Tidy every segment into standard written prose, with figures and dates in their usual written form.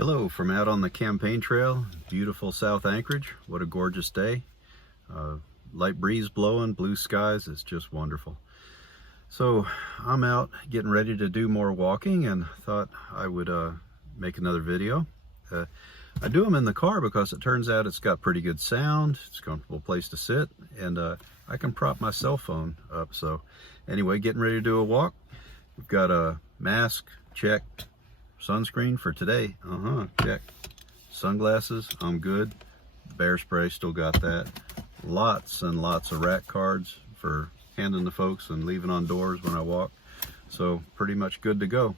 Hello from out on the campaign trail, beautiful South Anchorage. What a gorgeous day. Light breeze blowing, blue skies, it's just wonderful. So I'm out getting ready to do more walking and thought I would make another video. I do them in the car because it turns out it's got pretty good sound, it's a comfortable place to sit, and I can prop my cell phone up. So anyway, getting ready to do a walk. We've got a mask, check. Sunscreen for today, check. Sunglasses, I'm good. Bear spray, still got that. Lots and lots of rack cards for handing to folks and leaving on doors when I walk. So pretty much good to go.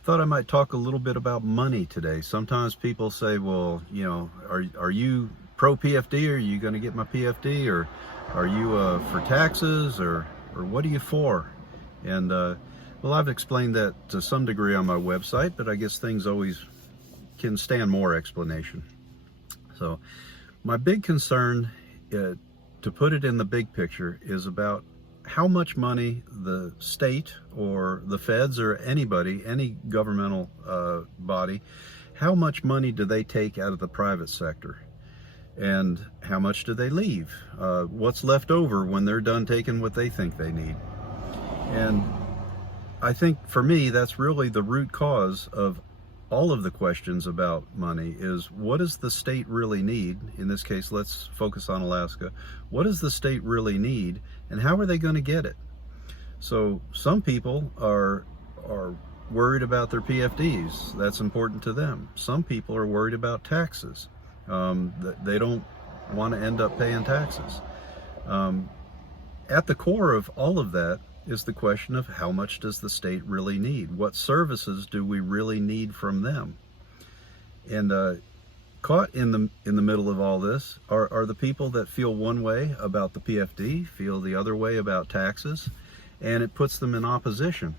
I thought I might talk a little bit about money today. Sometimes people say, well, you know, are you pro PFD? Are you going to get my PFD? Or are you for taxes? Or what are you for? And well, I've explained that to some degree on my website, but I guess things always can stand more explanation. So my big concern, to put it in the big picture, is about how much money the state or the feds or anybody, any governmental body, how much money do they take out of the private sector? And how much do they leave? What's left over when they're done taking what they think they need? And I think for me, that's really the root cause of all of the questions about money is, what does the state really need? In this case, let's focus on Alaska. What does the state really need, and how are they going to get it? So some people are worried about their PFDs. That's important to them. Some people are worried about taxes. They don't want to end up paying taxes. At the core of all of that is the question of how much does the state really need? What services do we really need from them? And caught in the middle of all this are the people that feel one way about the PFD, feel the other way about taxes, and it puts them in opposition.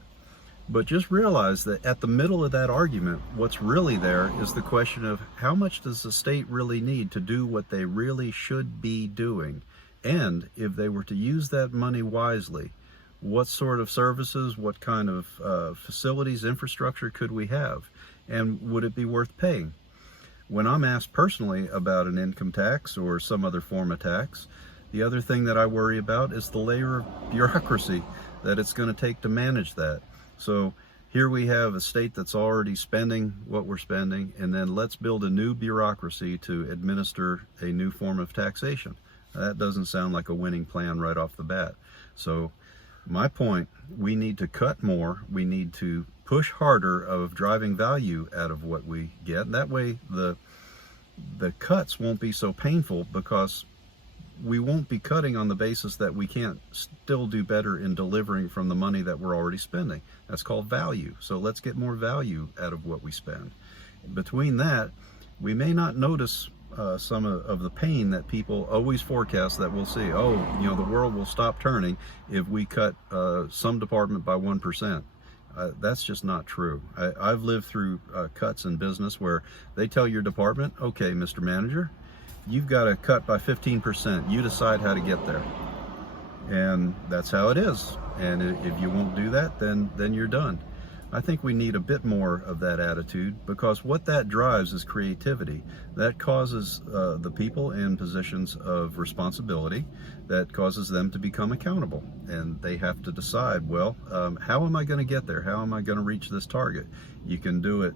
But just realize that at the middle of that argument, what's really there is the question of how much does the state really need to do what they really should be doing? And if they were to use that money wisely, what sort of services, what kind of facilities, infrastructure could we have? And would it be worth paying? When I'm asked personally about an income tax or some other form of tax, the other thing that I worry about is the layer of bureaucracy that it's going to take to manage that. So here we have a state that's already spending what we're spending, and then let's build a new bureaucracy to administer a new form of taxation. That doesn't sound like a winning plan right off the bat. So my point, we need to cut more, we need to push harder of driving value out of what we get. That way the cuts won't be so painful, because we won't be cutting on the basis that we can't still do better in delivering from the money that we're already spending. That's called value. So let's get more value out of what we spend. Between that, we may not notice some of the pain that people always forecast that we'll see. Oh, you know, the world will stop turning if we cut some department by 1%. That's just not true. I've lived through cuts in business where they tell your department, okay, Mr. Manager, you've got to cut by 15%. You decide how to get there. And that's how it is. And if you won't do that, then you're done. I think we need a bit more of that attitude, because what that drives is creativity. That causes the people in positions of responsibility, that causes them to become accountable. And they have to decide, well, how am I going to get there? How am I going to reach this target? You can do it,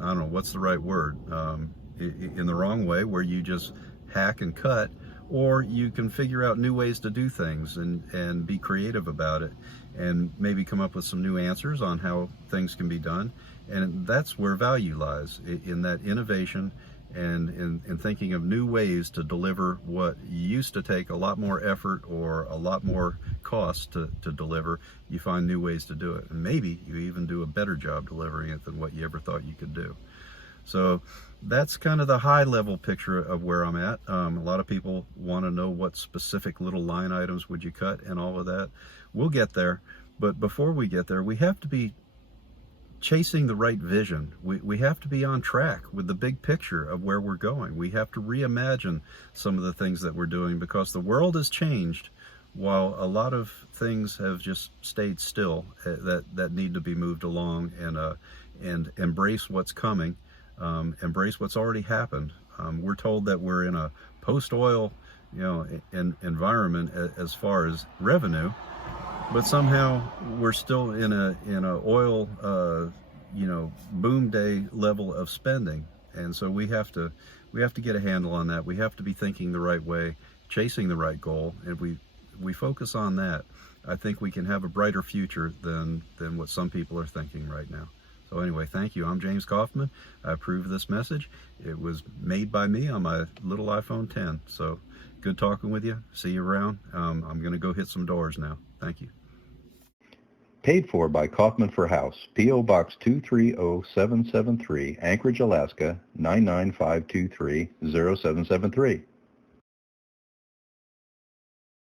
I don't know, what's the right word? In the wrong way, where you just hack and cut, or you can figure out new ways to do things and be creative about it, and maybe come up with some new answers on how things can be done. And that's where value lies, in that innovation and in thinking of new ways to deliver what used to take a lot more effort or a lot more cost to deliver. You find new ways to do it, and maybe you even do a better job delivering it than what you ever thought you could do. So that's kind of the high level picture of where I'm at. A lot of people want to know what specific little line items would you cut and all of that. We'll get there, but before we get there, we have to be chasing the right vision. We have to be on track with the big picture of where we're going. We have to reimagine some of the things that we're doing, because the world has changed while a lot of things have just stayed still that need to be moved along, and embrace what's coming, embrace what's already happened. We're told that we're in a post-oil, environment as far as revenue, but somehow we're still in a oil, boom day level of spending, and so we have to get a handle on that. We have to be thinking the right way, chasing the right goal, and we focus on that. I think we can have a brighter future than what some people are thinking right now. So anyway, thank you. I'm James Kaufman. I approve this message. It was made by me on my little iPhone 10. So good talking with you. See you around. I'm going to go hit some doors now. Thank you. Paid for by Kaufman for House, P.O. Box 230773, Anchorage, Alaska 99523, 0773.